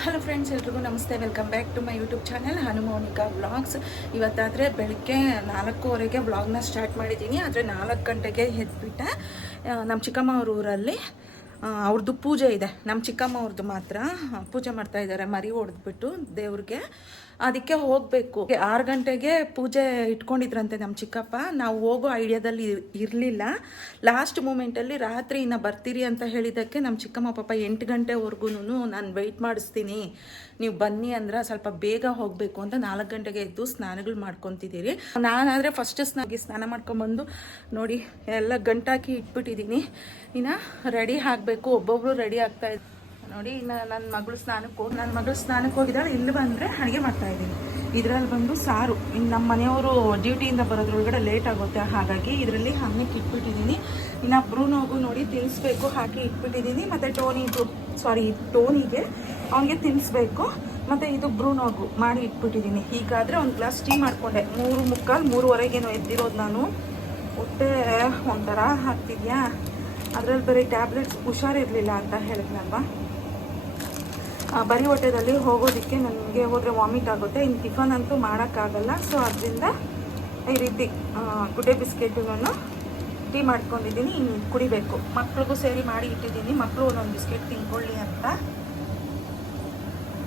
Hello friends, ಎಲ್ರಿಗೂ ನಮಸ್ತೆ. Welcome back to my YouTube channel Hanumonika vlogs. ಇವತ್ತಾದರೆ ಬೆಳಗ್ಗೆ 4:15ಗೆ ವ್ಲಾಗ್ನ ಸ್ಟಾರ್ಟ್ ಮಾಡಿದ್ದೀನಿ. ಆದರೆ 4 ಗಂಟೆಗೆ ಎದ್ಬಿಟ್ಟೆ. ನಮ್ಮ ಚಿಕ್ಕಮ್ಮ ಅವ್ರ ಊರಲ್ಲಿ ಅವ್ರದ್ದು ಪೂಜೆ ಇದೆ. ನಮ್ಮ ಚಿಕ್ಕಮ್ಮ ಅವ್ರದ್ದು ಮಾತ್ರ ಪೂಜೆ ಮಾಡ್ತಾಯಿದ್ದಾರೆ, ಮರಿ ಹೊಡೆದ್ಬಿಟ್ಟು ದೇವ್ರಿಗೆ. ಅದಕ್ಕೆ ಹೋಗಬೇಕು. 6 ಗಂಟೆಗೆ ಪೂಜೆ ಇಟ್ಕೊಂಡಿದ್ರಂತೆ ನಮ್ಮ ಚಿಕ್ಕಪ್ಪ. ನಾವು ಹೋಗೋ ಐಡಿಯಾದಲ್ಲಿ ಇರಲಿಲ್ಲ. ಲಾಸ್ಟ್ ಮೂಮೆಂಟಲ್ಲಿ ರಾತ್ರಿ ಇನ್ನು ಬರ್ತೀರಿ ಅಂತ ಹೇಳಿದ್ದಕ್ಕೆ ನಮ್ಮ ಚಿಕ್ಕಮ್ಮ ಪಾಪ 8 ಗಂಟೆವರೆಗೂ ನಾನು ವೆಯ್ಟ್ ಮಾಡಿಸ್ತೀನಿ, ನೀವು ಬನ್ನಿ ಅಂದ್ರೆ ಸ್ವಲ್ಪ ಬೇಗ ಹೋಗಬೇಕು ಅಂತ 4 ಗಂಟೆಗೆ ಎದ್ದು ಸ್ನಾನಗಳು ಮಾಡ್ಕೊತಿದ್ದೀರಿ. ನಾನಾದರೆ ಫಸ್ಟ್ ಸ್ನಾನ ಮಾಡ್ಕೊಂಬಂದು ನೋಡಿ ಎಲ್ಲ ಗಂಟಾಕಿ ಇಟ್ಬಿಟ್ಟಿದ್ದೀನಿ. ಇನ್ನು ರೆಡಿ ಆಗಬೇಕು. ಒಬ್ಬೊಬ್ಬರು ರೆಡಿ ಆಗ್ತಾಯಿದ್ರು ನೋಡಿ. ಇನ್ನು ನನ್ನ ಮಗಳು ಸ್ನಾನಕ್ಕೆ ಹೋಗಿದ್ದಾಳೆ. ಇಲ್ಲಿ ಬಂದರೆ ಅಡುಗೆ ಮಾಡ್ತಾಯಿದ್ದೀನಿ. ಇದರಲ್ಲಿ ಬಂದು ಸಾರು. ಇನ್ನು ನಮ್ಮ ಮನೆಯವರು ಡ್ಯೂಟಿಯಿಂದ ಬರೋದ್ರೊಳಗಡೆ ಲೇಟ್ ಆಗುತ್ತೆ, ಹಾಗಾಗಿ ಇದರಲ್ಲಿ ಅನ್ನಕ್ಕೆ ಇಟ್ಬಿಟ್ಟಿದ್ದೀನಿ. ಇನ್ನು ಬ್ರೂನೋಗು ನೋಡಿ ತಿನ್ನಿಸ್ಬೇಕು, ಹಾಕಿ ಇಟ್ಬಿಟ್ಟಿದ್ದೀನಿ. ಮತ್ತು ಟೋನಿಗೆ ಅವನಿಗೆ ತಿನ್ನಿಸ್ಬೇಕು. ಮತ್ತು ಇದು ಬ್ರೂನೋಗು ಮಾಡಿ ಇಟ್ಬಿಟ್ಟಿದ್ದೀನಿ. ಹೀಗಾದರೆ ಒಂದು ಗ್ಲಾಸ್ ಟೀ ಮಾಡಿಕೊಂಡೆ. 3:45 3:15 ಎದ್ದಿರೋದು ನಾನು. ಹೊಟ್ಟೆ ಒಂಥರ ಆಗ್ತಿದ್ಯಾ, ಅದರಲ್ಲಿ ಬರೀ ಟ್ಯಾಬ್ಲೆಟ್ಸ್ ಹುಷಾರಿರಲಿಲ್ಲ ಅಂತ ಹೇಳಿದ್ನಲ್ವ. ಬರೀ ಹೊಟ್ಟೆದಲ್ಲಿ ಹೋಗೋದಕ್ಕೆ ನನಗೆ ಹೋದರೆ ವಾಮಿಟ್ ಆಗುತ್ತೆ. ಇನ್ನು ಟಿಫನ್ ಅಂತೂ ಮಾಡೋಕ್ಕಾಗಲ್ಲ. ಸೊ ಅದರಿಂದ ಈ ರೀತಿ ಗುಡ್ಡೆ ಬಿಸ್ಕೆಟನ್ನು ಟೀ ಮಾಡ್ಕೊಂಡಿದ್ದೀನಿ. ಇನ್ನು ಕುಡಿಬೇಕು. ಮಕ್ಳಿಗೂ ಸೇರಿ ಮಾಡಿ ಇಟ್ಟಿದ್ದೀನಿ, ಮಕ್ಕಳು ಒಂದೊಂದು ಬಿಸ್ಕೆಟ್ ತಿನ್ಕೊಳ್ಳಿ ಅಂತ.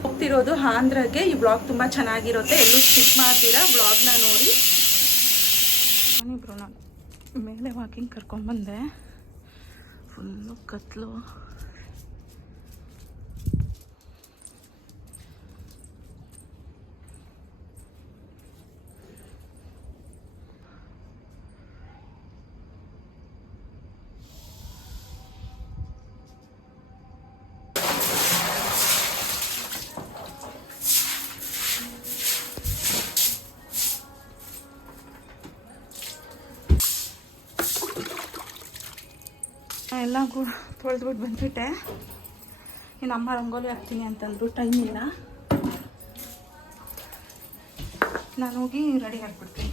ಹೋಗ್ತಿರೋದು ಆಂಧ್ರಗೆ. ಈ ಬ್ಲಾಗ್ ತುಂಬ ಚೆನ್ನಾಗಿರುತ್ತೆ, ಎಲ್ಲೂ ಸ್ಕಿಪ್ ಮಾಡ್ತೀರಾ ಬ್ಲಾಗ್ನ ನೋಡಿ. ನಾನಿಬ್ರು ಮೇಲೆ ವಾಕಿಂಗ್ ಕರ್ಕೊಂಡ್ಬಂದೆ. ಫುಲ್ಲು ಕತ್ಲು. ಎಲ್ಲ ತೊಳೆದ್ಬಿಟ್ಟು ಬಂದ್ಬಿಟ್ಟೆ. ಇನ್ನು ಅಮ್ಮ ರಂಗೋಲಿ ಹಾಕ್ತೀನಿ ಅಂತಂದ್ರು, ಟೈಮ್ ಇಲ್ಲ. ನಾನು ಹೋಗಿ ರೆಡಿ ಆಗಿಬಿಡ್ತೀನಿ.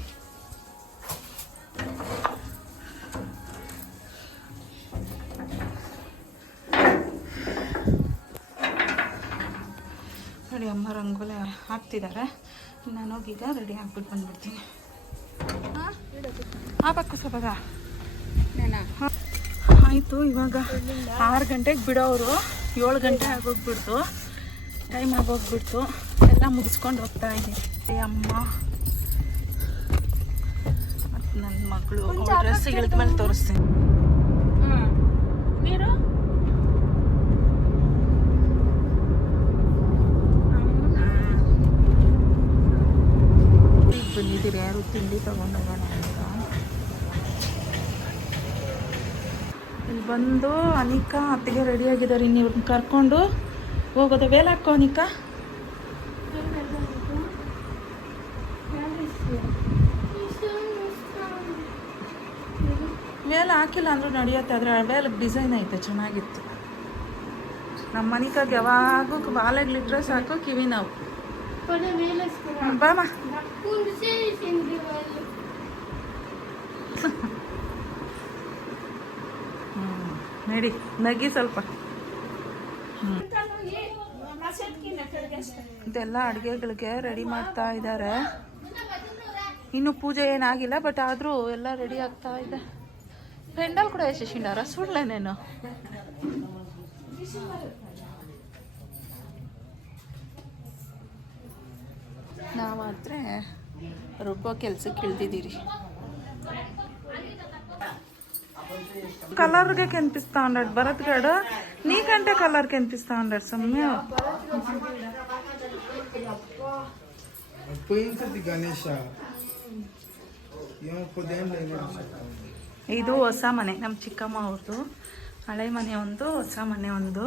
ನೋಡಿ ಅಮ್ಮ ರಂಗೋಲಿ ಹಾಕ್ತಿದ್ದಾರೆ. ನಾನು ಹೋಗಿ ಈಗ ರೆಡಿ ಆಗಿಬಿಟ್ಟು ಬಂದ್ಬಿಡ್ತೀನಿ. ಹಾಂ ಸಬದ ಆಯಿತು. ಇವಾಗ 6 ಗಂಟೆಗೆ ಬಿಡೋರು, 7 ಗಂಟೆ ಆಗೋಗ್ಬಿಡ್ತು, ಟೈಮ್ ಆಗೋಗ್ಬಿಡ್ತು. ಎಲ್ಲ ಮುಗಿಸ್ಕೊಂಡು ಹೋಗ್ತಾ ಇದ್ದೀನಿ. ಅಮ್ಮ ಮತ್ತು ನನ್ನ ಮಗಳು ಡ್ರೆಸ್ ಇಳಿದ ಮೇಲೆ ತೋರಿಸ್ತೀನಿ. ನೀರು ಬಂದಿದ್ದೀರಿ, ಯಾರು ತಿಂಡಿ ತಗೊಂಡೋಗೋಣ ಅಂತ. ಇಲ್ಲಿ ಬಂದು ಅನಿಕಾ ಅತ್ತಿಗೆ ರೆಡಿ ಆಗಿದ್ದಾರೆ. ಇನ್ನು ಇವ್ರನ್ನ ಕರ್ಕೊಂಡು ಹೋಗೋದು. ವೇಲ್ ಹಾಕೋ ಅನಿಕಾ. ವೇಲ್ ಹಾಕಿಲ್ಲ ಅಂದ್ರೂ ನಡೆಯುತ್ತೆ, ಆದರೆ ವೇಲಕ್ಕೆ ಡಿಸೈನ್ ಐತೆ, ಚೆನ್ನಾಗಿತ್ತು. ನಮ್ಮ ಅನಿಕಾಗೆ ಯಾವಾಗೂ ಬಾಲೆಗಳಿಟ್ರೆ ಸಾಕು, ಕಿವಿ ನಾವು. ಬಾಮ ನಡಿ, ನಗಿ ಸ್ವಲ್ಪ. ಇದೆಲ್ಲ ಅಡುಗೆಗಳಿಗೆ ರೆಡಿ ಮಾಡ್ತಾ ಇದ್ದಾರೆ. ಇನ್ನು ಪೂಜೆ ಏನಾಗಿಲ್ಲ, ಬಟ್ ಆದರೂ ಎಲ್ಲ ರೆಡಿ ಆಗ್ತಾ ಇದೆ. ಪೆಂಡಲ್ ಕೂಡ ಯಶಸ್ವಿನಾರ ಸುಡ್ಲೇನೇನು. ನಾವು ಮಾತ್ರ ರುಬ್ಬೋ ಕೆಲ್ಸಕ್ಕೆ ಇಳ್ದಿದ್ದೀರಿ. కలర్గా కనిపిస్తా ఉన్నాడు భరత్ గాడు. నీకంటే కలర్ కనిపిస్తా ఉన్నాడు సౌమ్య. ಇದು ಹೊಸ ಮನೆ, ನಮ್ಮ ಚಿಕ್ಕಮ್ಮ ಅವ್ರದ್ದು. ಹಳೆ ಮನೆ ಒಂದು, ಹೊಸ ಮನೆ ಒಂದು.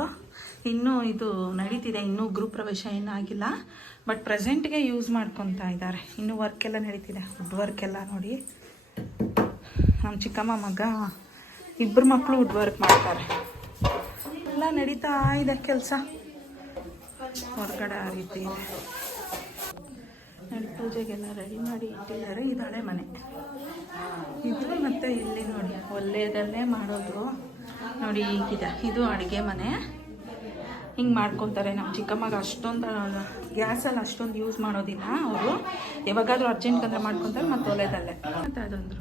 ಇನ್ನೂ ಇದು ನಡೀತಿದೆ, ಇನ್ನೂ ಗೃಹ ಪ್ರವೇಶ ಏನಾಗಿಲ್ಲ, ಬಟ್ ಪ್ರೆಸೆಂಟ್ಗೆ ಯೂಸ್ ಮಾಡ್ಕೊತಾ ಇದ್ದಾರೆ. ಇನ್ನೂ ವರ್ಕ್ ಎಲ್ಲ ನಡೀತಿದೆ, ವುಡ್ ವರ್ಕ್ ಎಲ್ಲ. ನೋಡಿ ನಮ್ಮ ಚಿಕ್ಕಮ್ಮ ಮಗ, ಇಬ್ಬರು ಮಕ್ಕಳು ವುಡ್ ವರ್ಕ್ ಮಾಡ್ತಾರೆ. ಎಲ್ಲ ನಡೀತಾ ಇದೆ ಕೆಲಸ ಹೊರಗಡೆ. ಆ ರೀತಿ ನೋಡಿ, ಪೂಜೆಗೆಲ್ಲ ರೆಡಿ ಮಾಡಿ ಇಟ್ಟಿದ್ದಾರೆ. ಇದು ಹಳೆ ಮನೆ ಇದು. ಮತ್ತು ಇಲ್ಲಿ ನೋಡಿ ಒಳ್ಳೆಯದಲ್ಲೇ ಮಾಡೋದು ನೋಡಿ, ಹೀಗಿದೆ. ಇದು ಅಡುಗೆ ಮನೆ. ಹಿಂಗೆ ಮಾಡ್ಕೊತಾರೆ. ನಮ್ಮ ಚಿಕ್ಕಮ್ಮಗ ಅಷ್ಟೊಂದು ಗ್ಯಾಸಲ್ಲಿ ಅಷ್ಟೊಂದು ಯೂಸ್ ಮಾಡೋದಿಲ್ಲ ಅವರು. ಯಾವಾಗಾದರೂ ಅರ್ಜೆಂಟ್ ಅಂದರೆ ಮಾಡ್ಕೊತಾರೆ ಮತ್ತು ಒಲೆದಲ್ಲೇ. ಮತ್ತು ಅದೊಂದು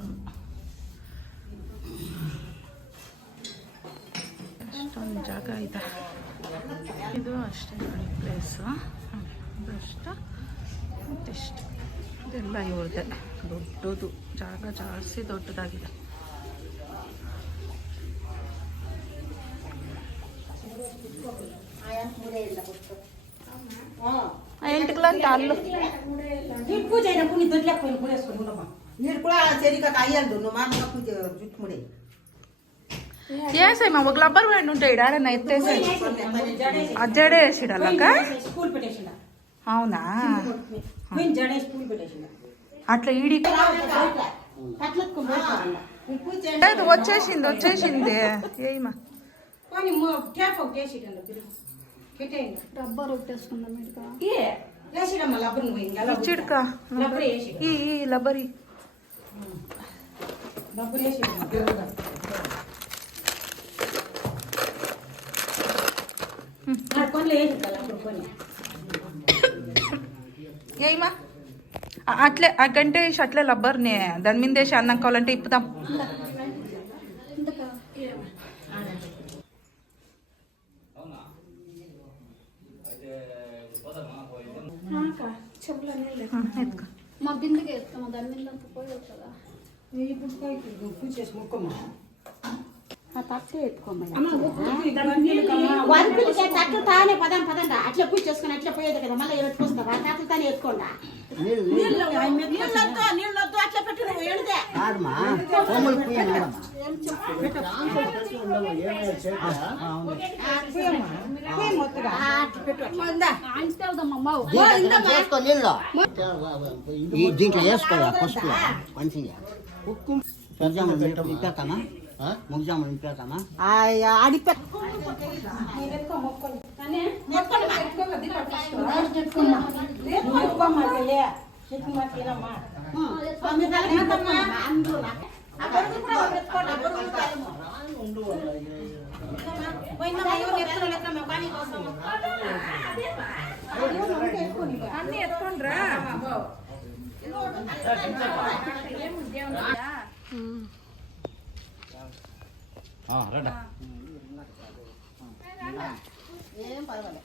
ಅಷ್ಟೊಂದು ಜಾಗ ಇದೆ. ಇದು ಅಷ್ಟೇ ನೋಡಿ ಪ್ಲೇಸು. ಇದಷ್ಟು ಮತ್ತಿಷ್ಟು ಇದೆಲ್ಲ ಇವ್ರದ್ದೆ. ದೊಡ್ಡದು ಜಾಗ, ಜಾಸ್ತಿ ದೊಡ್ಡದಾಗಿದೆ. ಎಂಟುಗಳಂತ ಅಲ್ಲು ఏసేమా ఒక రబ్బర్ బ్యాండ్ ఉంటాయి డాడీ ఎత్తేసే అజ్జడే వేసిడల్లక అవునా అట్లా ఈడి వచ్చేసింది ఏమా రబ్బర్ చిడుకా ఈ లబ్బరి ఏమా అట్లే ఆ గంట వేసి అట్లే లబ్బర్ని దాని మీద వేసి అన్నం కావాలంటే ఇప్పుదాం. మా బిందుకి వేస్తాము దాని మీద పోయి కదా తట్టు ఎత్తుకోమయ్యా తట్టు తానే పదం పదంట అట్లా పూజ చేసుకుని అట్లా పోయేది కదా మళ్ళీ ఎత్తుకొస్తావా తట్టు తానే ఎత్తుకోండా నీళ్ళొద్దు అట్లా పెట్టు ఎడితే దీంట్లో వేసుకోవాలి పసుపు మంచిగా పెట్టామా ముగ్జాములు నింపేతామా అడిపే అన్నీ ఎత్తుకోండ్రా. ఏం పర్వాలేదు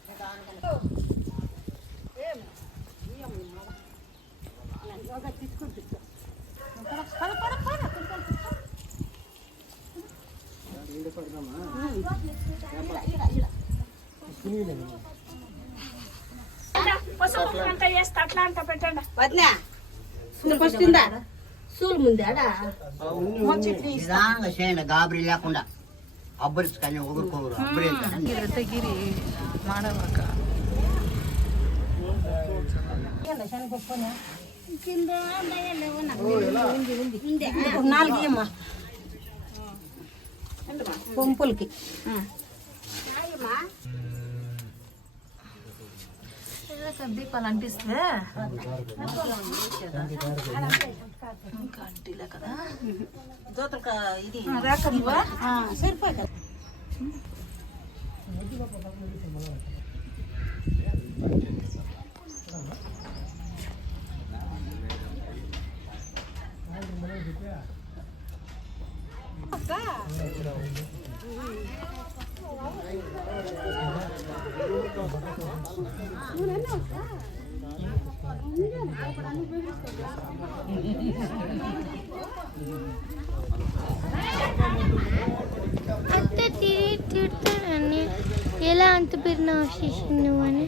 చేయండి గాబరి లేకుండా అబ్బరిస్తాను ఒకరికొకరు గిరి ಮಾಡವಾಗ పంపులకి దీపాలు అంటిస్తే ఇంకా అంటిలే కదా ఇది రాకనివా సరిపోయి కదా అత్త తిడతానని ఎలా అంత పెరిగినావు శిష్యు నువ్వు అని.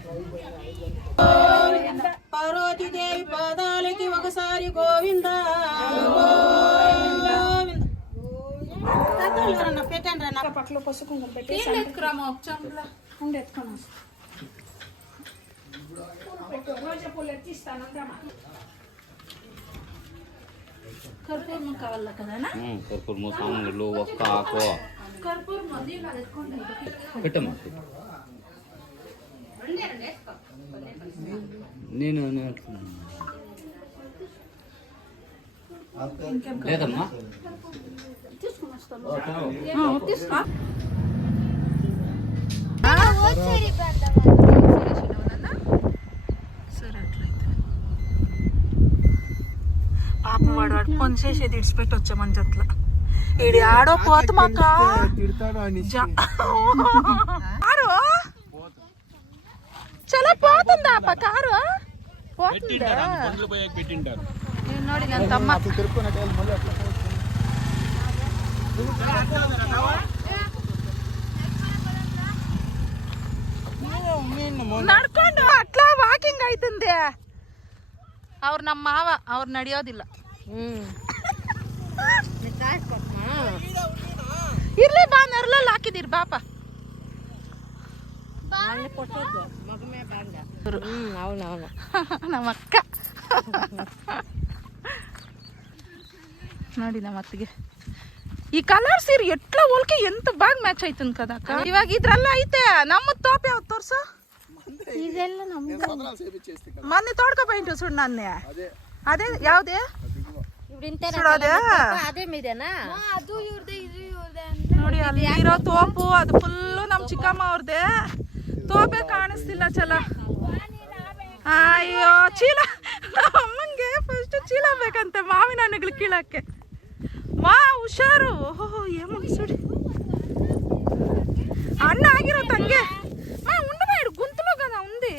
పార్వతీదేవి పాదాలకి ఒకసారి గోవింద పెట్టండి రా పట్ల పసుకుందరు పెట్టి ఎత్తుకురామా ఒక చెంబులో ఉండి ఎత్తుకొని కర్పూరం కావాలా కదా కర్పూరము సామాన్లు ఒక్క ఆకు కర్పూరం ఎత్తుకోండి పెట్టమ్మా. నేను లేదమ్మా తీసుకో సరే అట్లయితే పాపం వాడు పొంచేసేది ఇడిచిపెట్టి వచ్చామని చెట్ల ఈడి ఆడో పోత మాక చాలా పోతుందా అప్ప కారు పోతుందా నేను ನೋಡಿ ನನ್ನ ತಮ್ಮ ನಡ್ಕೊಂಡು ಅಟ್లా ವಾಕಿಂಗ್ ಆಯ್ತಂದೆ ಅವ್ರು ನಮ್ಮ ಮಾವ ಅವ್ರು ನಡೆಯೋದಿಲ್ಲ ಇರ್ಲಿ ಬಾ ನೆರಳಲ್ಲಿ ಹಾಕಿದಿರಿ ಬಾಪ ನಮ್ಮ ಅಕ್ಕ ನೋಡಿ ನಮ್ಮ ಅತ್ತಿಗೆ ಈ ಕಲರ್ ಸೀರೆ ಎಟ್ಲ ಹೋಲ್ಕೆ ಎಂತ ಬಾಗ್ ಮ್ಯಾಚ್ ಆಯ್ತನ್ ಕದಕ್ಕ ಇವಾಗ ಇದ್ರಲ್ಲ ಐತೆ ನಮ್ಮ ತೋಪ ಯಾವ್ದು ತೋರ್ಸು ಇದೆಲ್ಲ ನಮ್ದು ಮೊನ್ನೆ ತೋಡ್ಕೊಬೈಂಟು ಸುಡ್ ನನ್ನೆ ಅದೇ ಯಾವ್ದೇ ಸುಡೋದೇ ಅದೇ ಮಿದೆನಾ ಅದು ಇವ್ರದೇ ಇದು ಇವ್ರದೇ ನೋಡಿ ಅಲ್ಲಿ ಇರೋ ತೋಪು ಅದು ಫುಲ್ಲು ನಮ್ಮ ಚಿಕ್ಕಮ್ಮ ಅವ್ರದೇ ತೋಪೆ ಕಾಣಿಸ್ತಿಲ್ಲ ಚಲ ಅಯ್ಯೋ ಚೀಲ ಅಮ್ಮಂಗೆ ಫಸ್ಟ್ ಚೀಲ ಬೇಕಂತೆ ಮಾವಿನ ಹಣ್ಣುಗಳು ಕೀಳಕ್ಕೆ ಮಾ ಹುಷಾರು ಓಹೋ ಏನು ಸುಡಿ ಅಣ್ಣ ಆಗಿರೋ ತಂಗೆ ಮಾ ఉండಬೇడు గుంతలో కదా ఉంది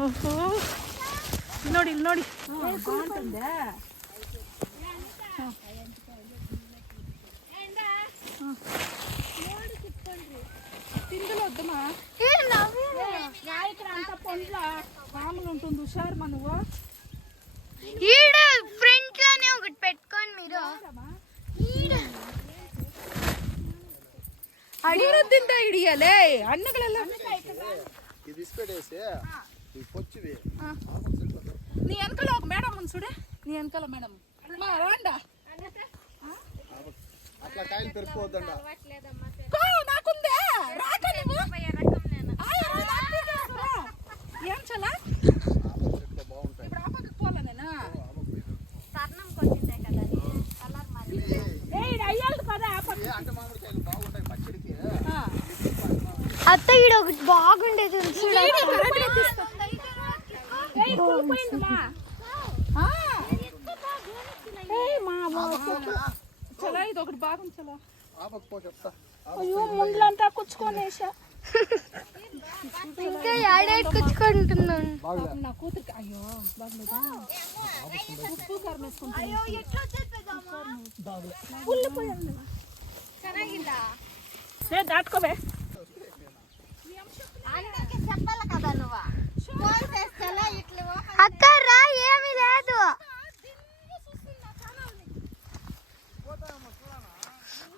ఓహో ನೋಡಿ ಇಲ್ಲಿ ನೋಡಿ బాగుంటుందే తిందులో వద్దమా అంత పండ్ల మామూలు ఉంటుంది హుషారు మనవు ఈడ ఫ్రంట్ లోనే ఒకటి పెట్టుకోండి మీరు ಅಡಿರೋದ್ರಿಂದ ಹಿಡಿಯಲೇ ಹಣ್ಣುಗಳೆಲ್ಲ ನೀ ಅನ್ಕಲ್ಲ ಹೋಗಿ ಮೇಡಮ್ ಸುಡೆ ನೀ ಅನ್ಕಲ್ಲ ಮೇಡಮ್ ರಾಂಡ నాకుందే రాక నువ్వు ఏం చలా ఇప్పుడు ఆపకు పోలా నేను తర్ణం కొట్టిందే కదా కలర్ మరి అయ్యాలి పదా అత్త ఈడ ఒకటి బాగుండేది చలా ఇది ఒకటి బాగుంది చలా అయ్యో ముండ్లంతా కుచ్చుకొనేసా ఇంకా ఏడాడు కుచ్చుకుంటున్నాను నా కూతురికి అయ్యో బాగలేదా ఉప్పు కారం వేసుకుంటాను దాటుకోవే చెప్పాలి కదా నువ్వు అక్క రా ఏమీ లేదు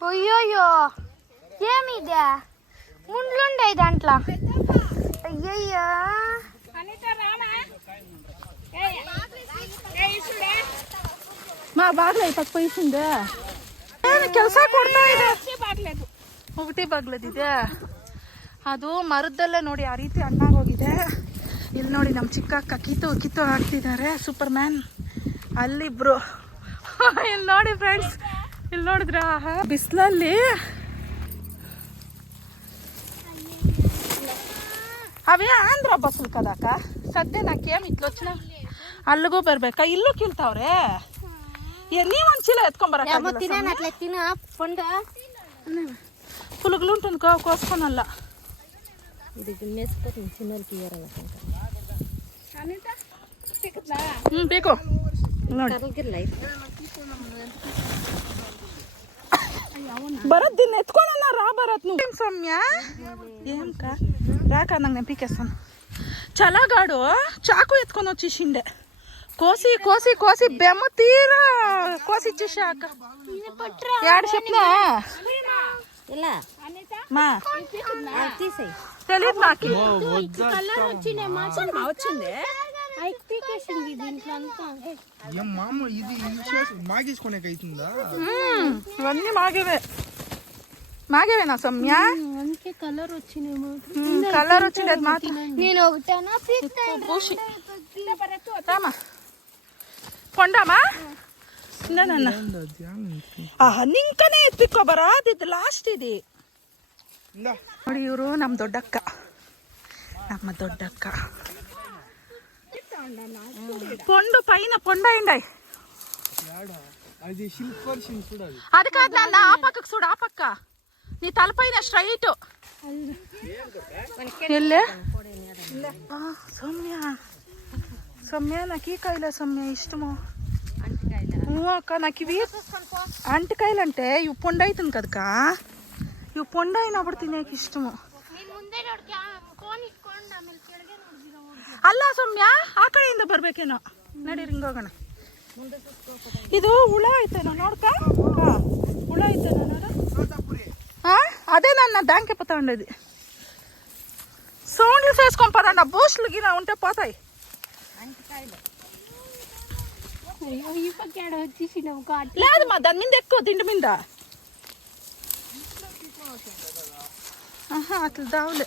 అయ్యోయ్యో ఏమిదే ముండ్లుండే దాంట్లో అయ్యయ్యో మా బాಗ್ಲ ತಕ್ಕ ಪೈಸಿಂದೆ ಕೆಲಸ ಕೊಡ್ತಾ ಇದೆ ఒకటి ಬಾಗ್ಲದಿದೆ ಅದು ಮರದಲ್ಲೇ ನೋಡಿ ಆ ರೀತಿ ಹಣ್ಣಾಗೋಗಿದೆ ಇಲ್ಲಿ ನೋಡಿ ನಮ್ಮ ಚಿಕ್ಕ ಅಕ್ಕ ಕಿತ್ತು ಹಾಕ್ತಿದ್ದಾರೆ ಸೂಪರ್ ಮ್ಯಾನ್ ಅಲ್ಲಿಬ್ರು ಇಲ್ಲಿ ನೋಡಿ ಫ್ರೆಂಡ್ಸ್ ಇಲ್ಲಿ ನೋಡಿದ್ರ ಬಿಸಿಲಲ್ಲಿ అవే ఆంధ్ర బస్సులు కదాక సద్దే నాకేం ఇట్లా వచ్చిన అల్లుగు బర్ಬೇಕಾ ఇల్లు కిల్తాವ್ರೆ నీవొಂದು ಚೀಲ ಎತ್ಕೊಂಬರಕ್ಕ తినట్లే తిన పండు పులుగులు ఉంటుంది కోసుకోనಲ್ಲ ఇది మేసిపోతుంది చిన్నోళ్ళకి ఇయ్యారಲ್ಲ ಬೇಕು ನೋಡಿ భరత్ దీన్ని ఎత్తుకోనన్నా రా భరత్ నువ్వు సౌమ్య ఏం కా రాక నాకు పీకేస్తాను చలాగాడు చాకు ఎత్తుకొని వచ్చేసిండే కోసి కోసి కోసి బెమ్మ తీరా కోసి ఇచ్చేసాక ఏడు చెప్పినా మా తెలియదు నాకు వచ్చింది ఇవన్నీ మాగేవేనా సౌమ్య కలర్ వచ్చినేమో కలర్ వచ్చిండేది మాత్రం నేను ఒకటేనా పూసి రామా కొండామా నింకనే ఎత్తుకోబరా ఇది లాస్ట్ ఇది ನೋಡಿ ಇವರು ನಮ್ಮ ದೊಡ್ಡಕ್ಕ, ನಮ್ಮ ದೊಡ್ಡಕ್ಕ. పొండు పైన పొండయిండాయి అది శిల్పర్ చూడాలి. అది కాదు నాన్న, ఆ పక్కకు చూడు, ఆ పక్క నీ తలపైన స్ట్రైట్. సౌమ్య సౌమ్య నాకు ఈ కాయల సౌమ్య ఇష్టము అక్క. నాకు ఇవి అంటికాయలు అంటే ఇవి పొండు అవుతుంది కదకా, ఇవి పొండు అయినప్పుడు తినేకి ఇష్టము. ಅಲ್ಲ ಸೌಮ್ಯ, ಆ ಕಡೆಯಿಂದ ಬರ್ಬೇಕೇನೋ. ನಡೀರಿ ಹಿಂಗೋಗೋಣ. ಇದು ಹುಳ ಐತೇನೋ ನೋಡ್ಕ, ಹುಳ ಐತೇನೋ ನೋಡು. అదే నాన్న దానికే తಗೊಂడేది. సౌండ్లు చేసుకొని బూస్ట్లు గిన ఉంటే పోతాయి. లేదు మా దాని మీద ఎక్కువ తిండి మీద అట్లా దావులే.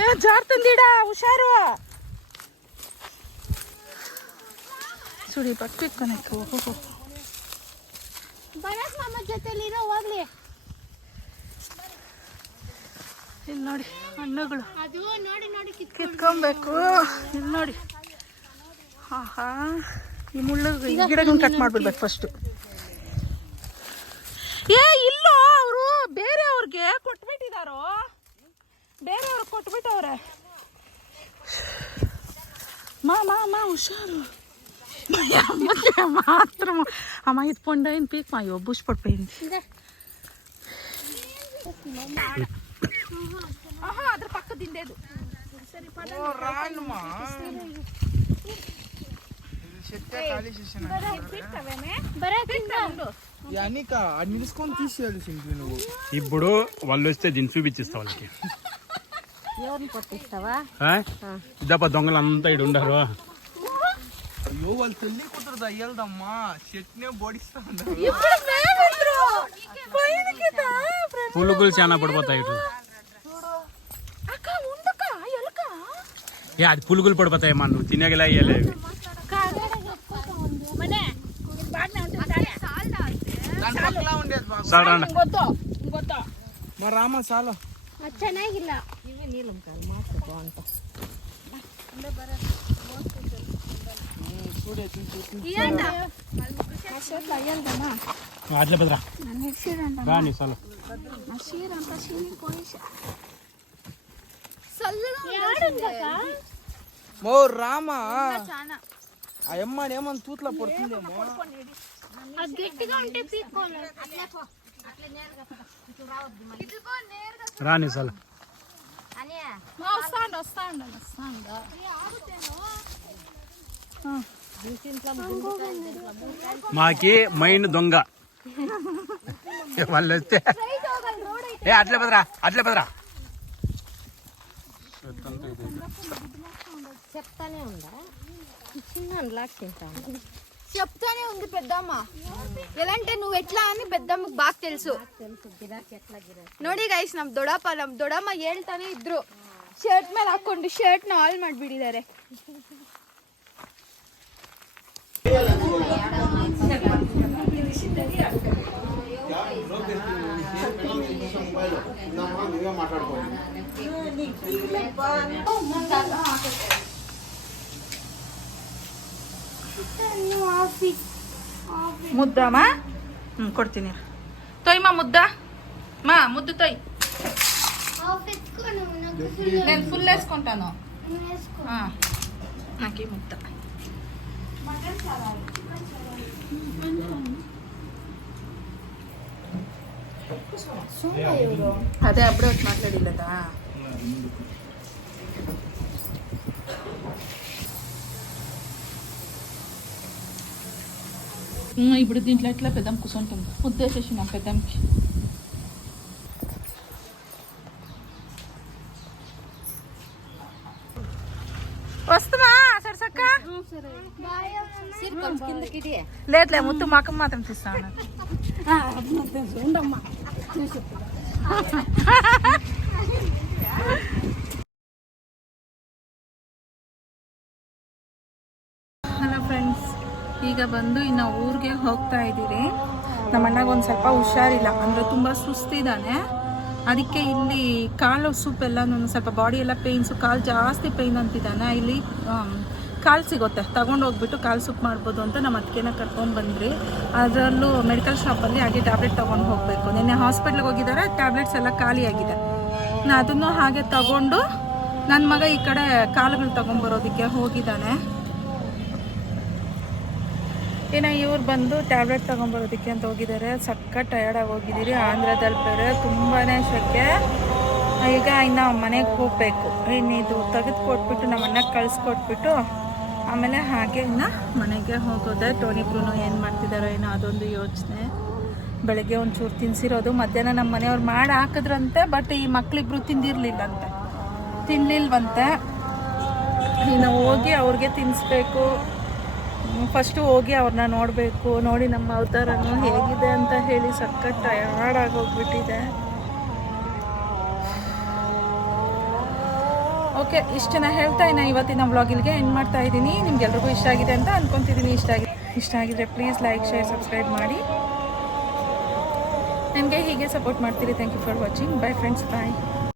ఏ జారుతుందిడా, హుషారు చూడు. పట్టు ఎక్కువ ಇಲ್ಲಿ ನೋಡಿ ಹಣ್ಣುಗಳು ಕಿತ್ಕೊಬೇಕು. ಇಲ್ಲಿ ನೋಡಿ, ಆಹಾ, ಈ ಮುಳ್ಳು ಗಿಡಗಳನ್ನ ಕಟ್ ಮಾಡ್ಬಿಡ್ಬೇಕು ಫಸ್ಟ್. ಏ ಇಲ್ಲೋ, ಅವರು ಬೇರೆಯವ್ರಿಗೆ ಕೊಟ್ಬಿಟ್ಟಿದಾರೋ, ಬೇರೆಯವ್ರಿಗೆ ಕೊಟ್ಬಿಟ್ಟವ್ರೆ. మా హుషారు మాత్రం అమ్మ. ఇది పొండ అయింది పీక్ మా బుష్ పడిపోయింది. అದ್ರ పక్క తిండేదు. నిలుసుకొని తీసేయాల్సింది నువ్వు. ఇప్పుడు వాళ్ళు వస్తే దీన్ని చూపించిస్తా వాళ్ళకి. ఎవరిని కొట్టిస్తావా? ఇదప్ప దొంగలు అంతా ఇడు ఉండరు. అయ్యో వాళ్ళు తల్లి కుదరదు అయ్యదమ్మా, చెట్నే బోడిస్తా ఉన్నారు. పులుగులు చాలా పడిపోతాయి ఇటు. ఏ అది పులుగులు పడిపోతాయి అమ్మా, నువ్వు తినేగలా ఇయ్యలేవి. మా రామ చాలా ಚೆನ್ನಾಗಿಲ್ಲ. ಇವೆ ನೀಲಂ ಕಾಲು ಮಾತ್ರ ಬಾಂತ. అట్లే బెదరా రాని సార్. ఓ రామ, ఆ అమ్మని ఏమన్నా తూట్లా పడుతుందేమో. రాని సార్. మాకి మైండ్ దొంగ వాళ్ళు వస్తే. ఏ అట్లే బెదరా, అట్లే బెదరా. చెప్తానే ఉందా చిన్న లాక్ తింటాను. చెప్తానే ఉంది పెద్దమ్మ. ఎలా అంటే నువ్వు ఎట్లా అని పెద్దమ్మకు బాగా తెలుసు. ನೋಡಿ ಗೈಸ್, ನಮ್ ದೊಡ್ಡಮ್ಮ ಹೇಳ್ತಾನೆ ಇದ್ರು, ಶರ್ಟ್ ಮೇಲೆ ಹಾಕೊಂಡು ಶರ್ಟ್ ನ ಆಲ್ ಮಾಡ್ಬಿಟ್ಟಿದ್ದಾರೆ. ముద్దమా కొడుತೀನಿ. తొయ్యమా ముద్ద, మా ముద్దు తొయ్. నేను ఫుల్ వేసుకుంటాను. నాకు ఈ ముద్ద. అదే అప్పుడే వచ్చి మాట్లాడలేదా. ఇప్పుడు దీంట్లో ఎట్లా పెద్దం కూర్చుంటుంది. ఉద్దేశించి నా పెద్దంకి వస్తున్నా సరసక్క. లేదులే, ముద్దు మకం మాత్రం తీస్తాను. ಹಲೋ ಫ್ರೆಂಡ್ಸ್, ಈಗ ಬಂದು ಇನ್ನು ಊರಿಗೆ ಹೋಗ್ತಾ ಇದ್ದೀರಿ. ನಮ್ಮ ಅಣ್ಣಗೆ ಒಂದು ಸ್ವಲ್ಪ ಹುಷಾರಿಲ್ಲ, ಅಂದರೆ ತುಂಬ ಸುಸ್ತಿದ್ದಾನೆ. ಅದಕ್ಕೆ ಇಲ್ಲಿ ಕಾಳು ಸೂಪ್ ಎಲ್ಲ ಸ್ವಲ್ಪ ಬಾಡಿ ಎಲ್ಲ ಪೇಯ್ನ್ಸು, ಕಾಲು ಜಾಸ್ತಿ ಪೇಯ್ನ್ ಅಂತಿದ್ದಾನೆ. ಇಲ್ಲಿ ಕಾಳು ಸಿಗುತ್ತೆ, ತಗೊಂಡೋಗ್ಬಿಟ್ಟು ಕಾಲು ಸೂಪ್ ಮಾಡ್ಬೋದು ಅಂತ ನಮ್ಮ ಅದಕ್ಕೇನ ಕರ್ಕೊಂಡು ಬಂದ್ರಿ. ಅದರಲ್ಲೂ ಮೆಡಿಕಲ್ ಶಾಪಲ್ಲಿ ಹಾಗೆ ಟ್ಯಾಬ್ಲೆಟ್ ತೊಗೊಂಡು ಹೋಗಬೇಕು. ನಿನ್ನೆ ಹಾಸ್ಪಿಟ್ಲಿಗೆ ಹೋಗಿದ್ದಾರೆ, ಟ್ಯಾಬ್ಲೆಟ್ಸ್ ಎಲ್ಲ ಖಾಲಿಯಾಗಿದೆ. ನಾನು ಅದನ್ನು ಹಾಗೆ ತಗೊಂಡು ನನ್ನ ಮಗ ಈ ಕಡೆ ಕಾಳುಗಳು ತೊಗೊಂಬರೋದಕ್ಕೆ ಹೋಗಿದ್ದಾನೆ. ಇನ್ನು ಇವ್ರು ಬಂದು ಟ್ಯಾಬ್ಲೆಟ್ ತೊಗೊಂಬರೋದಕ್ಕೆ ಅಂತ ಹೋಗಿದ್ದಾರೆ. ಸಖತ್ ಟಯರ್ಡಾಗಿ ಹೋಗಿದ್ದೀರಿ. ಆಂಧ್ರದಲ್ಲಿ ಬೇರೆ ತುಂಬಾ ಸೆಕೆ. ಈಗ ಇನ್ನು ಮನೆಗೆ ಹೋಗಬೇಕು. ಇನ್ನಿದು ತೆಗೆದು ಕೊಟ್ಬಿಟ್ಟು ನಮ್ಮ ಅಣ್ಣಗೆ ಕಳಿಸ್ಕೊಟ್ಬಿಟ್ಟು ಆಮೇಲೆ ಹಾಗೆ ಇನ್ನು ಮನೆಗೆ ಹೋಗೋದೆ. ಟೋನಿ ಬ್ರೂನು ಏನು ಮಾಡ್ತಿದ್ದಾರೋ ಏನೋ ಅದೊಂದು ಯೋಚನೆ. ಬೆಳಗ್ಗೆ ಒಂಚೂರು ತಿನ್ಸಿರೋದು, ಮಧ್ಯಾಹ್ನ ನಮ್ಮ ಮನೆಯವ್ರು ಮಾಡಿ ಹಾಕಿದ್ರಂತೆ. ಬಟ್ ಈ ಮಕ್ಕಳಿಬ್ರು ತಿನ್ನಲಿಲ್ವಂತೆ. ಇನ್ನು ಹೋಗಿ ಅವ್ರಿಗೆ ತಿನ್ನಿಸ್ಬೇಕು. ಫಸ್ಟು ಹೋಗಿ ಅವ್ರನ್ನ ನೋಡಬೇಕು, ನೋಡಿ ನಮ್ಮ ಅವತಾರನು ಹೇಗಿದೆ ಅಂತ ಹೇಳಿ ಸಖತ್ ಟಯರ್ಡಾಗಿ ಹೋಗ್ಬಿಟ್ಟಿದೆ. ಓಕೆ, ಇಷ್ಟನ್ನ ಹೇಳ್ತಾ ಇನ್ನು ಇವತ್ತಿನ ವ್ಲಾಗಿಲ್ಗೆ ಎಂಡ್ ಮಾಡ್ತಾ ಇದ್ದೀನಿ. ನಿಮ್ಗೆಲ್ರಿಗೂ ಇಷ್ಟ ಆಗಿದೆ ಅಂತ ಅಂದ್ಕೊತಿದ್ದೀನಿ. ಇಷ್ಟ ಆಗಿದ್ರೆ ಪ್ಲೀಸ್ ಲೈಕ್, ಶೇರ್, ಸಬ್ಸ್ಕ್ರೈಬ್ ಮಾಡಿ. ನನಗೆ ಹೀಗೆ ಸಪೋರ್ಟ್ ಮಾಡ್ತೀರಿ. Thank you for watching. Bye friends, bye.